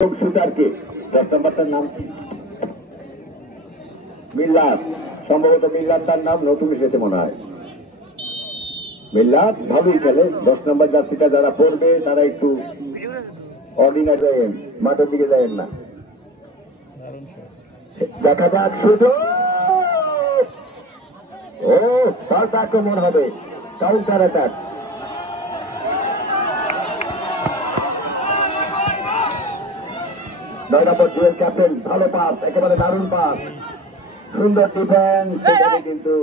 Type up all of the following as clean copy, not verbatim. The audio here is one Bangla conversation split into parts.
শুটারকে 10 নম্বরটার নাম কি? মিল্লাত, সম্ভবত মিল্লাত তার নাম, নতুন এসেছে মনে হয়। মিল্লাত ভালোই খেলে। 10 নম্বর জার্সিটা যারা পড়বে তারা একটু অর্ডিনারি যায়েন, মাঠের দিকে যায়েন না। দেখা যাক শুধু ও পাল্টা আক্রমণ হবে, কাউন্টার অ্যাটাক। নয় নম্বর ডুয়েল ক্যাপ্টেন, ভালো পাস, একেবারে দারুণ পাস, সুন্দর ডিফেন্স। সেখানে কিন্তু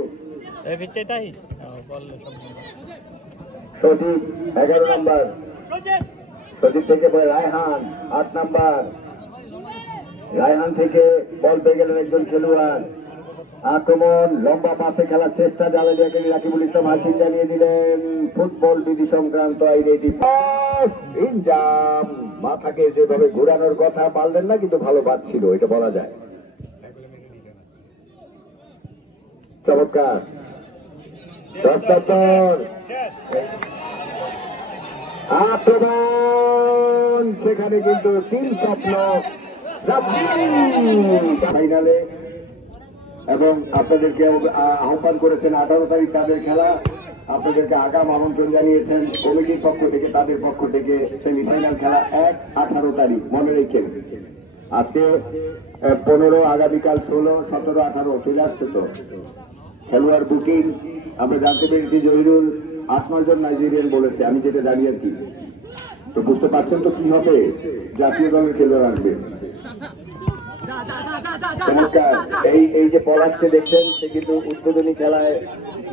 সঠিক 11 নম্বর, সঠিক থেকে পরে রায়হান 8 নম্বর। রায়হান থেকে বল পেয়ে গেলেন একজন খেলোয়াড়। আক্রমণ, লম্বা পাশে খেলার চেষ্টা, জালালিয়াকে রাকিবুল ইসলাম হাসিন জানিয়ে দিলেন ফুটবল বিধি সংক্রান্ত আইন এটি পাস। ইনজাম, মাথাকে যেভাবে ঘোরানোর কথা পারলেন না, কিন্তু ভালো বাদ ছিল, এটা বলা যায়। চমৎকার 10 নম্বর আক্রমণ, সেখানে কিন্তু তিন স্বপ্ন ফাইনালে। এবং আপনাদেরকে আহ্বান করেছেন 18 তারিখ তাদের খেলা, আপনাদেরকে আগাম আমন্ত্রণ জানিয়েছেন কমিটির পক্ষ থেকে, তাদের পক্ষ থেকে সেমিফাইনাল খেলা 1-18 তারিখ মনে রেখেন। আজকে 15, আগামীকাল 16, 17, 18 চলে আসছে। তো খেলোয়াড় বুকিং আমরা জানতে পেরেছি জহিরুল 8-9 জন নাইজেরিয়ান বলেছে, আমি যেটা জানি আর কি। তো বুঝতে পারছেন তো কি হবে, জাতীয় দলের খেলোয়াড় আসবে। চমৎকার। এই যে পলাশকে দেখছেন, সে কিন্তু উদ্বোধনী খেলায়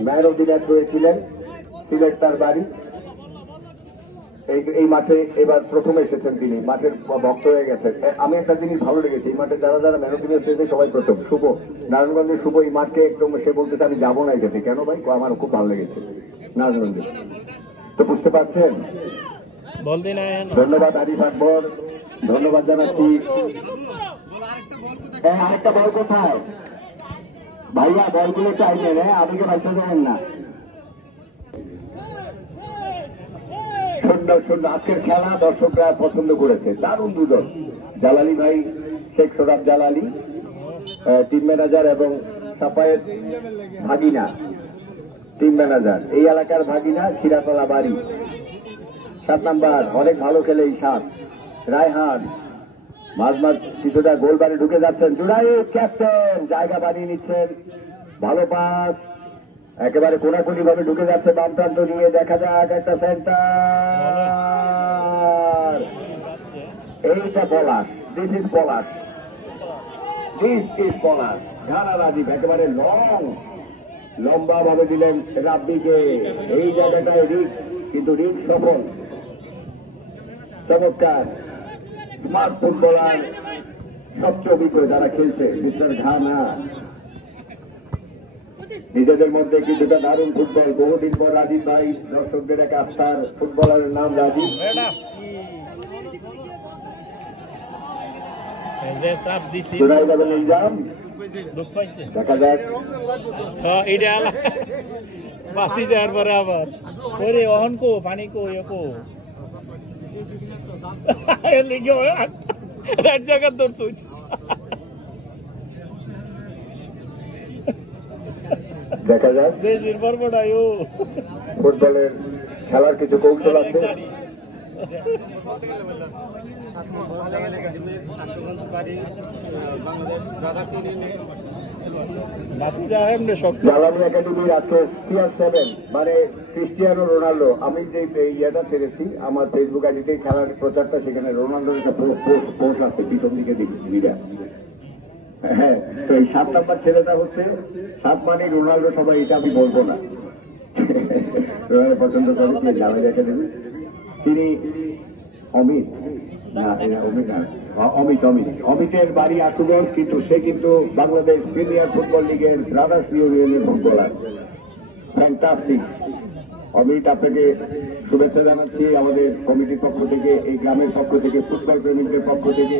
ম্যান অফ দি ম্যাচ হয়েছিলেন, সিলেট তার বাড়ি। এই মাঠে এবার প্রথম এসেছেন তিনি, মাঠের ভক্ত হয়ে গেছেন। আমি একটা জিনিস ভালো লেগেছে, এই মাঠে যারা যারা ম্যান অফ দি ম্যাচ পেয়েছে সবাই প্রথম। শুভ, নারায়ণগঞ্জের শুভ এই মাঠকে একদম, সে বলতেছে আমি যাবো না এটাতে। কেন ভাই? আমার খুব ভালো লেগেছে নারায়ণগঞ্জে। তো বুঝতে পারছেন। ধন্যবাদ আরিফ আকবর, ধন্যবাদ জানাচ্ছি। আরেকটা বল কোথায় ভাইয়া? বলগুলো চাইলেন, আবেগে বাঁচতে যাবেন না। 0-0 আজকের খেলা দর্শকরা পছন্দ করেছে, দারুণ দুজন। জালালি ভাই, শেখ সোরাব জালালি টিম ম্যানেজার, এবং সাফায়েত ভাগিনা টিম ম্যানেজার, এই এলাকার ভাগিনা, সিরাতলা বাড়ি। 7 নম্বর অনেক ভালো খেলে এই 7 রায়হান, মাঝ কিছুটা গোল বাড়ি ঢুকে যাচ্ছেন। জুড়াই ক্যাপ্টেন জায়গা বানিয়ে নিচ্ছেন, ভালো পাস, একেবারে কোনাকুনি ভাবে ঢুকে যাচ্ছে বাম প্রান্ত নিয়ে। দেখা যাক একটা সেন্টার, এইটা Palash, this is Palash, this is Palash. ঘানা রাজীব একেবারে লম্বা ভাবে দিলেন রাব্বিকে। এই জায়গাটায় রিক্স, কিন্তু রিক্স সফল। চমৎকার স্মার্ট ফুটবলার, সবচেয়ে অভিজ্ঞ যারা খেলছে, মিস্টার ঘানা। নিজেদের মধ্যে কিছুটা দারুণ ফুটবল। বহুদিন পর রাজীব ভাই, দর্শকদের এক আস্থার ফুটবলারের নাম রাজীব। দেখা যাক পানি কো জায়গা ধরছো। দেখা যাক ফুটবলের খেলার কিছু কৌশল আছে। জালালি একাডেমির আজকে CR7 মানে ক্রিস্টিয়ানো রোনাল্ডো। আমি যে ইয়েটা ছেড়েছি আমার ফেসবুক আইডিতে, খেলার প্রচারটা, সেখানে রোনাল্ডোর একটা পোস্ট আছে পিছন দিকে দিদিরা। হ্যাঁ, তো এই 7 নম্বর ছেলেটা হচ্ছে 7 মানে রোনাল্ডো, সবাই এটা আমি বলবো না, পছন্দ করেছি জালালি একাডেমি। তিনি অমিত, অমিতের বাড়ি আশুগঞ্জ, কিন্তু সে কিন্তু বাংলাদেশ প্রিমিয়ার ফুটবল লিগের ব্রাদার্স ইউনিয়নের ফুটবলার। ফ্যান্টাস্টিক অমিত, আপনাকে শুভেচ্ছা জানাচ্ছি আমাদের কমিটির পক্ষ থেকে, এই গ্রামের পক্ষ থেকে, ফুটবল প্রেমীদের পক্ষ থেকে।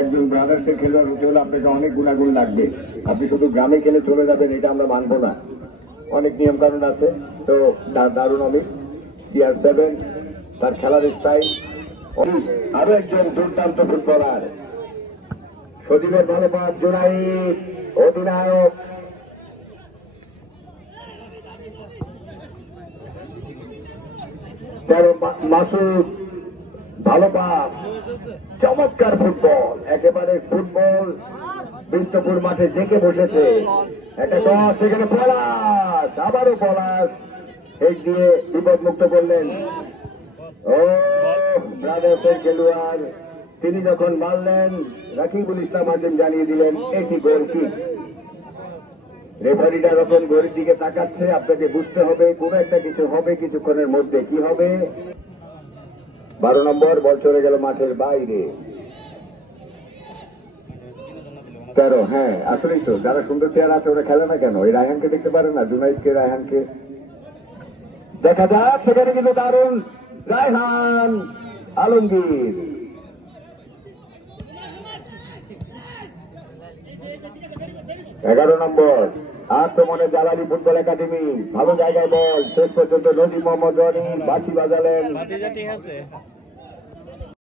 একজন ব্রাদার্সের খেলোয়াড় হতে হলে আপনাকে অনেক গুণাগুণ লাগবে। আপনি শুধু গ্রামে খেলে চলে যাবেন, এটা আমরা মানবো না, অনেক নিয়ম কানুন আছে। তো দারুণ অমিত, CR7 তার খেলার স্টাইল, আরো একজন দুর্দান্ত ফুটবলার সজীবের ভালো পাস জুনাইদ অধিনায়ক মাসুদ ভালো পাস চমৎকার ফুটবল একেবারে ফুটবল বিষ্ণুপুর মাঠে জেঁকে বসেছে একটা টস সেখানে পলাশ আবারও পলাশ হেড দিয়ে বিপদমুক্ত করলেন ও ব্রাদার্সের খেলোয়াড় তিনি যখন মারলেন রাকিবুল ইসলাম আজিম জানিয়ে দিলেন এটি গোল কিক রেফারিটা যখন ঘড়ির দিকে তাকাচ্ছে আপনাকে বুঝতে হবে কোন একটা কিছু হবে কিছুক্ষণের মধ্যে কি হবে 12 নম্বর বল চলে গেল মাঠের বাইরে 13 হ্যাঁ আসলেই তো যারা সুন্দর চেয়ার আছে ওরা খেলে না কেন এই রায়হানকে দেখতে পারে না জুনাইদকে রায়হানকে দেখা যাক সেখানে কিন্তু দারুণ রায়হান আলমগীর এগারো নম্বর আক্রমণে জালালি ফুটবল একাডেমি ভালো জায়গায় বল শেষ পর্যন্ত নদী মোহাম্মদ রনি বাঁশি বাজালেন ভাতিজা ঠিক আছে